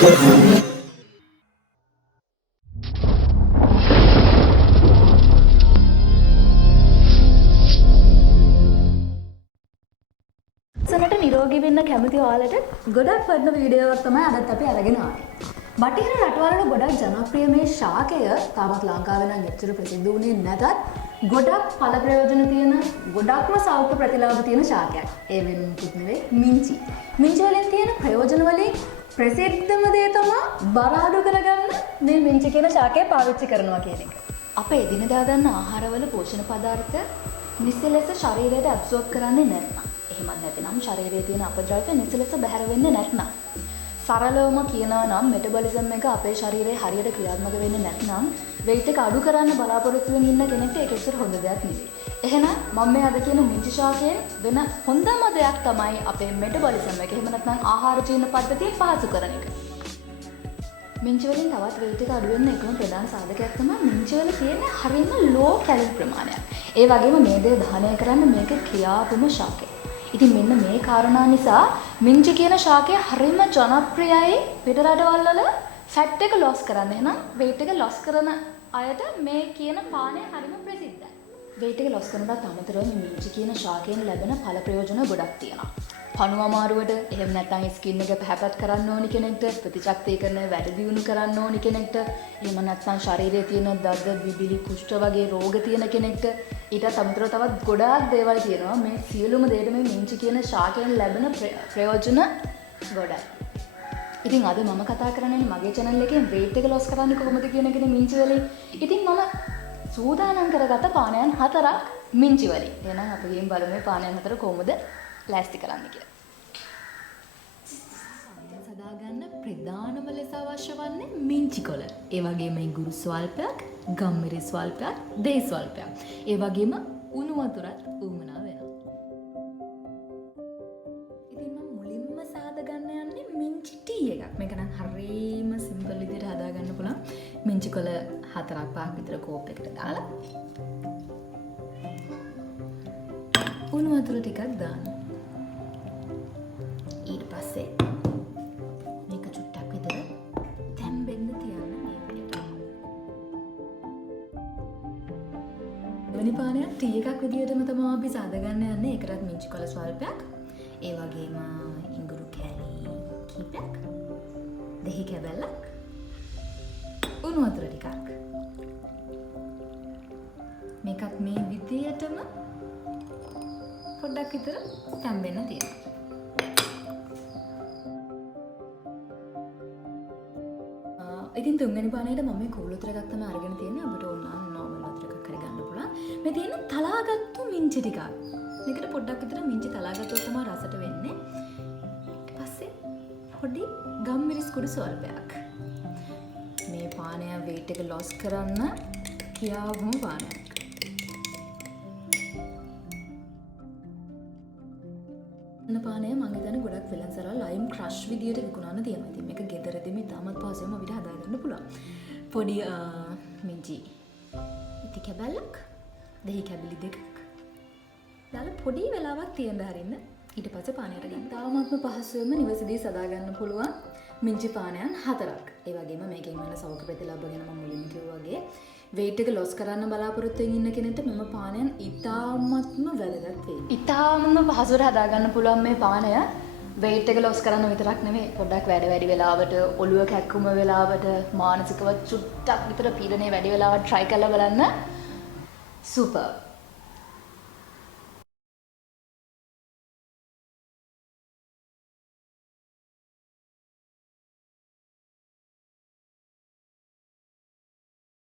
සනට නිරෝගී වෙන්න කැමති ඔයාලට ගොඩක් වටින වීඩියෝ එකක් තමයි අදත් අපි අරගෙන ආවේ. බටහිර රටවල ගොඩක් ජනප්‍රිය මේ ශාකය තාමත් ලංකාවේ නම් එච්චර ප්‍රසිද්ධ වුණේ නැතත් ගොඩක් ඵල ප්‍රයෝජන තියෙන ගොඩක්ම සෞඛ්‍ය ප්‍රතිලාභ තියෙන ශාකයක්. ඒ වෙනුත් නෙවෙයි මිංචි. මිංචි වලින් තියෙන ප්‍රයෝජන වලින් ප්‍රසිද්ධම දේ තමයි බර අඩු කරගන්න මේ මිංචි කියන ශාකය පාවිච්චි කරනවා කියන එක. අපේ එදිනදා ගන්න ආහාරවල පෝෂණ පදාර්ථ නිසි ලෙස ශරීරයට ඇබ්සෝබ් කරන්නේ නැත්නම් එහෙමත් නැතිනම් ශරීරයේ තියෙන අපද්‍රව්‍ය නිසි ලෙස බැහැර වෙන්නේ නැත්නම් සරලවම කියනවා නම් මෙටබොලිසම් එක අපේ ශරීරයේ හරියට ක්‍රියාත්මක වෙන්නේ නැත්නම් weight එක අඩු කරන්න බලාපොරොත්තු වෙමින් ඉන්න කෙනෙක්ට ඒක ඇත්තට හොඳ දෙයක් නෙවෙයි. එහෙනම් මම මේ අද කියන මිංචි ශාකයෙන් වෙන හොඳම දෙයක් තමයි අපේ මෙටබොලිසම් එක. එහෙම නැත්නම් ආහාර ජීර්ණ පද්ධතිය පහසු කරන එක. මිංචි වලින් තවත් weight එක අඩු වෙන්න එකම ප්‍රධාන සාධකයක් තමයි මිංචි වල තියෙන හරියම low calorie ප්‍රමාණයක්. ඒ වගේම මේ දේ දහනය කරන්න මේක ක්‍රියාත්මක ශාකය. ඉතින් මෙන්න මේ කාරණා නිසා මිංචි කියන ශාකය හරිම ජනප්‍රියයි පිට රටවල් වල ෆැට් එක ලොස් කරන්න. එහෙනම් weight එක ලොස් කරන අයට මේ කියන පානය හරිම ප්‍රසිද්ධයි. weight එක ලොස් කරනකට අමතරව මේ මිංචි කියන ශාකයෙන් ලැබෙන ඵල ප්‍රයෝජන ගොඩක් තියෙනවා. පණුව අමාරුවට එහෙම නැත්නම් ස්කින් එක පැහැපත් කරන්න ඕනි කෙනෙක්ට, ප්‍රතිශක්තිකරණය වැඩි දියුණු කරන්න ඕනි කෙනෙක්ට, එහෙම නැත්නම් ශරීරයේ තියෙන දද, විබිලි, කුෂ්ඨ වගේ රෝග තියෙන කෙනෙක්ට ඊටත් අමතරව තවත් ගොඩාක් දේවල් තියෙනවා. මේ සියලුම දේට මේ මිංචි කියන ශාකයෙන් ලැබෙන ප්‍රයෝජන ගොඩයි. ඉතින් අද මම කතා කරන්නේ මගේ channel එකේ weight එක loss කරන්නේ කොහොමද කියන එකනේ මිංචි වලින්. ඉතින් මම සූදානම් කරගත්ත පානයන් 4ක් මිංචි වලින්. එහෙනම් අපි ගිහින් බලමු මේ පානයන් 4 කොහොමද ලෑස්ති කරන්න කියලා. සදාගන්න ප්‍රධානම ලෙස අවශ්‍ය වන්නේ මිංචි කොළ. ඒ වගේම ඉඟුරු ස්වල්පයක්, ගම්මිරි ස්වල්පයක්, දෙහි ස්වල්පයක්. ඒ වගේම උණු වතුරත් උවමනා වෙනවා. ඉතින් මම මුලින්ම සාදගන්න යන්නේ මිංචි ටී එකක්. මේක නම් හරිම සිම්පල් විදිහට හදාගන්න පුළුවන්. මිංචි කොළ 4-5ක් විතර කෝප් එකකට දාලා උණු වතුර ටිකක් දාන්න. ඊට පස්සේ මේක චුට්ටක් විතර තැම්බෙන්න තියන්න මේ විදිහට. වෙනි පානයක් ටී එකක් විදිහටම තමයි අපි සාදගන්න යන්නේ. ඒකටත් මිංචි කොළ ස්වල්පයක්, ඒ වගේම ඉඟුරු කැලි කීපයක්, දෙහි කැබැල්ලක්, උණු වතුර ටිකක්. මේකත් මේ විදිහටම පොඩ්ඩක් විතර තැම්බෙන්න තියෙනවා. ඉතින් තුන්වෙනි පානයට මම මේ කෝල් වතුර එකක් තමයි අරගෙන තියෙන්නේ. අපිට ඕන නම් normal වතුර එකක් හරි ගන්න පුළුවන්. මේ තියෙන තලාගත්තු මිංචි ටිකක්. මේකට පොඩ්ඩක් විතර මිංචි තලාගත්තොත් තමයි රසට වෙන්නේ. ඊට පස්සේ පොඩි ගම්මිරිස් කුඩු ස්වල්පයක්. මේ පානය weight එක loss කරන්න කියාවුම පානයක්. පානය මම හිතන්නේ ගොඩක් වෙලන්සරල් ලයිම් ක්‍රෂ් විදියට විකුණන්න තියෙනවා. ඉතින් මේක ගෙදරදීම ඉතාමත් පහසුවෙන් අපිට හදාගන්න පුළුවන්. පොඩි මිංචි ඉති කැබැල්ලක්, දෙහි කැබලි දෙකක් දාලා පොඩි වෙලාවක් තියන්න හරින්න. ඊට පස්සේ පානයට ගන්න. තාමත්ම පහසුවෙන්ම නිවසේදී සදාගන්න පුළුවන් මිංචි පානයන් 4ක්. ඒ වගේම මේකෙන් වෙන සෞඛ්‍ය ප්‍රතිලාභ ගැන මම මුලින්ම කිව්වා වගේ weight එක loss කරන්න බලාපොරොත්තු වෙමින් ඉන්න කෙනෙක්ට මෙම පානයන් ඉතාමත්ම වැදගත් වෙයි. ඉතාමත්ම පහසුවට හදාගන්න පුළුවන් මේ පානය weight එක loss කරන්න විතරක් නෙමෙයි, පොඩ්ඩක් වැඩි වෙලාවට, ඔළුව කැක්කුම වෙලාවට, මානසිකව චුට්ටක් විතර පීඩනය වැඩි වෙලාවට try කරලා බලන්න. සුපර්.